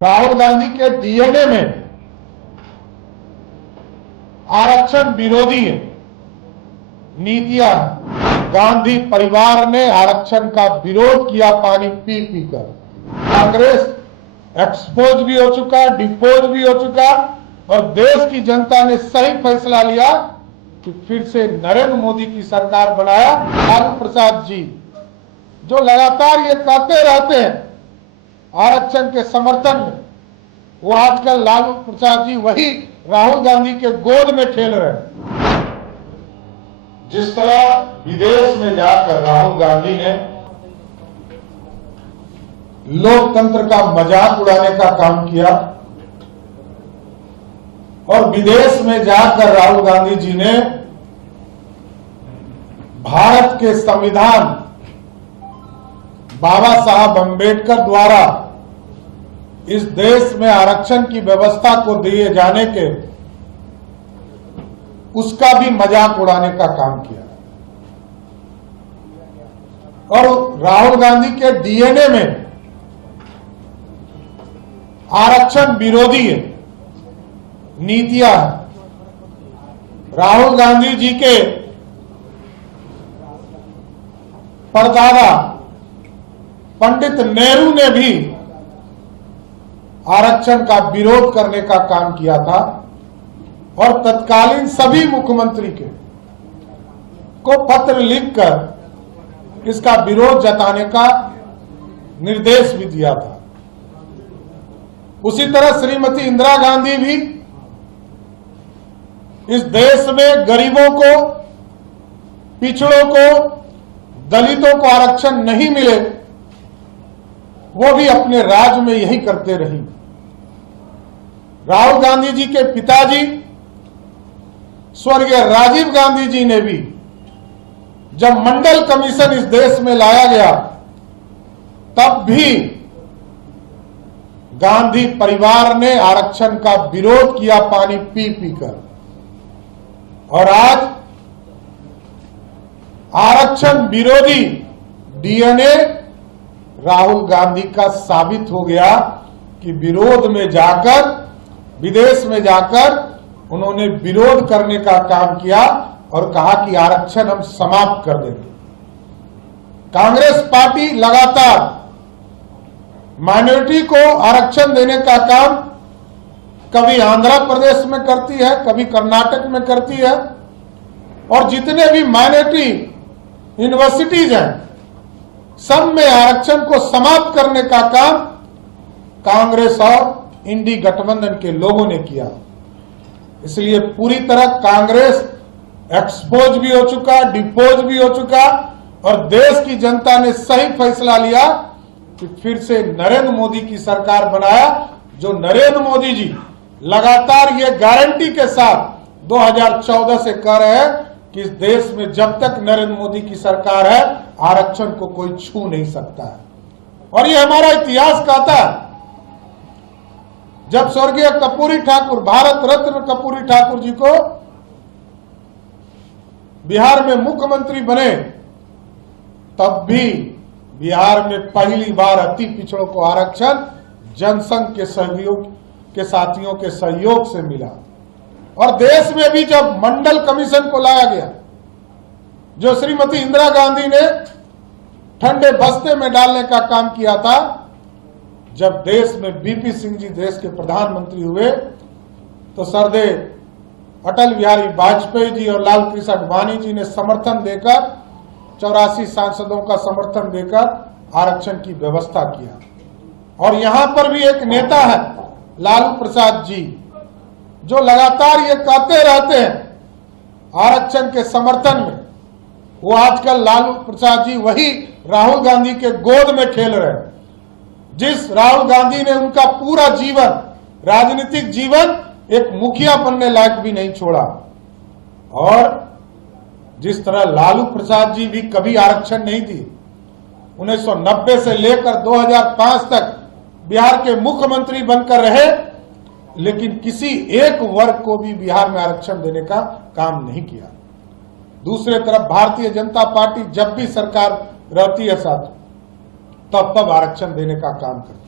राहुल गांधी के डीएनए में आरक्षण विरोधी नीतियां। गांधी परिवार ने आरक्षण का विरोध किया पानी पी पी कर। कांग्रेस एक्सपोज भी हो चुका, डिपोज भी हो चुका और देश की जनता ने सही फैसला लिया कि फिर से नरेंद्र मोदी की सरकार बनाया। लालू प्रसाद जी जो लगातार ये कहते रहते हैं आरक्षण के समर्थन में, वो आजकल लालू प्रसाद जी वही राहुल गांधी के गोद में खेल रहे हैं। जिस तरह विदेश में जाकर राहुल गांधी ने लोकतंत्र का मजाक उड़ाने का काम किया और विदेश में जाकर राहुल गांधी जी ने भारत के संविधान बाबा साहब अंबेडकर द्वारा इस देश में आरक्षण की व्यवस्था को दिए जाने के उसका भी मजाक उड़ाने का काम किया और राहुल गांधी के डीएनए में आरक्षण विरोधी नीतियां। राहुल गांधी जी के परदादा पंडित नेहरू ने भी आरक्षण का विरोध करने का काम किया था और तत्कालीन सभी मुख्यमंत्री को पत्र लिखकर इसका विरोध जताने का निर्देश भी दिया था। उसी तरह श्रीमती इंदिरा गांधी भी इस देश में गरीबों को, पिछड़ों को, दलितों को आरक्षण नहीं मिले, वो भी अपने राज्य में यही करते रही। राहुल गांधी जी के पिताजी स्वर्गीय राजीव गांधी जी ने भी जब मंडल कमीशन इस देश में लाया गया तब भी गांधी परिवार ने आरक्षण का विरोध किया पानी पी पी कर। और आज आरक्षण विरोधी डीएनए राहुल गांधी का साबित हो गया कि विरोध में जाकर, विदेश में जाकर उन्होंने विरोध करने का काम किया और कहा कि आरक्षण हम समाप्त कर देंगे। कांग्रेस पार्टी लगातार माइनॉरिटी को आरक्षण देने का काम कभी आंध्र प्रदेश में करती है, कभी कर्नाटक में करती है और जितने भी माइनॉरिटी यूनिवर्सिटीज हैं सब में आरक्षण को समाप्त करने का काम कांग्रेस और इंडी गठबंधन के लोगों ने किया। इसलिए पूरी तरह कांग्रेस एक्सपोज भी हो चुका, डिपोज भी हो चुका और देश की जनता ने सही फैसला लिया कि फिर से नरेंद्र मोदी की सरकार बनाया। जो नरेंद्र मोदी जी लगातार ये गारंटी के साथ 2014 से कह रहे हैं कि इस देश में जब तक नरेंद्र मोदी की सरकार है आरक्षण को कोई छू नहीं सकता है। और ये हमारा इतिहास कहता है, जब स्वर्गीय कर्पूरी ठाकुर, भारत रत्न कर्पूरी ठाकुर जी को बिहार में मुख्यमंत्री बने तब भी बिहार में पहली बार अति पिछड़ों को आरक्षण जनसंघ के सहयोग के साथियों के सहयोग से मिला। और देश में भी जब मंडल कमीशन को लाया गया, जो श्रीमती इंदिरा गांधी ने ठंडे बस्ते में डालने का काम किया था, जब देश में बीपी सिंह जी देश के प्रधानमंत्री हुए तो सरदेव अटल बिहारी वाजपेयी जी और लाल कृष्ण आडवाणी जी ने समर्थन देकर 84 सांसदों का समर्थन देकर आरक्षण की व्यवस्था किया। और यहां पर भी एक नेता है लालू प्रसाद जी जो लगातार ये कहते रहते हैं आरक्षण के समर्थन में, वो आजकल लालू प्रसाद जी वही राहुल गांधी के गोद में खेल रहे हैं। जिस राहुल गांधी ने उनका पूरा जीवन, राजनीतिक जीवन, एक मुखिया बनने लायक भी नहीं छोड़ा। और जिस तरह लालू प्रसाद जी भी कभी आरक्षण नहीं दी, 1990 से लेकर 2005 तक बिहार के मुख्यमंत्री बनकर रहे, लेकिन किसी एक वर्ग को भी बिहार में आरक्षण देने का काम नहीं किया। दूसरे तरफ भारतीय जनता पार्टी जब भी सरकार रहती है साथ, तब आरक्षण देने का काम करती है।